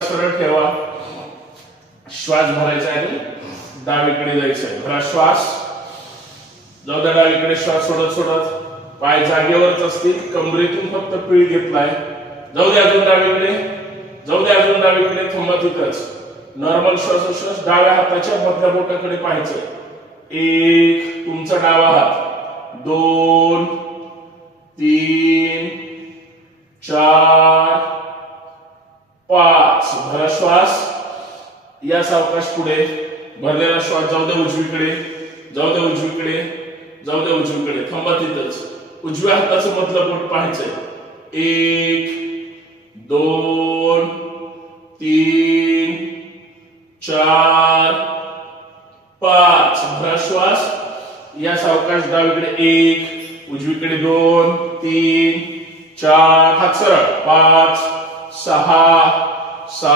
सरळ ठेवा. श्वास भरायचा आहे, डावीकडे जायचंय. भरा श्वास. जाऊ द्या डावीकडे. श्वास सोडत सोडत पाय जागेवरच असतील. कमरेतून फक्त पिळ घेतलाय. जाऊ द्या अजून डावीकडे. जाऊ द्या अजून डावीकडे. थांबा तिथंच. नॉर्मल श्वासोश्वास. डाव्या हाताच्या मधल्या बोटाकडे पाहायचं. एक, तुमचा डावा हात. 2 3 4 5. भरा श्वास. या सावकाश पुढे. भरलेला श्वास. जाऊ द्या उजवीकडे. जाऊ द्या उजवीकडे. जाऊ द्या उजवीकडे. थांबा तिथंच. उजव्या हाताचं मधलं बोट पाहायचंय. 1 2 3 4 5. भरा श्वास. या सावकाश डावीकडे. 1 उजवीकडे. 2 3 4. हात सरळ. 5 6 7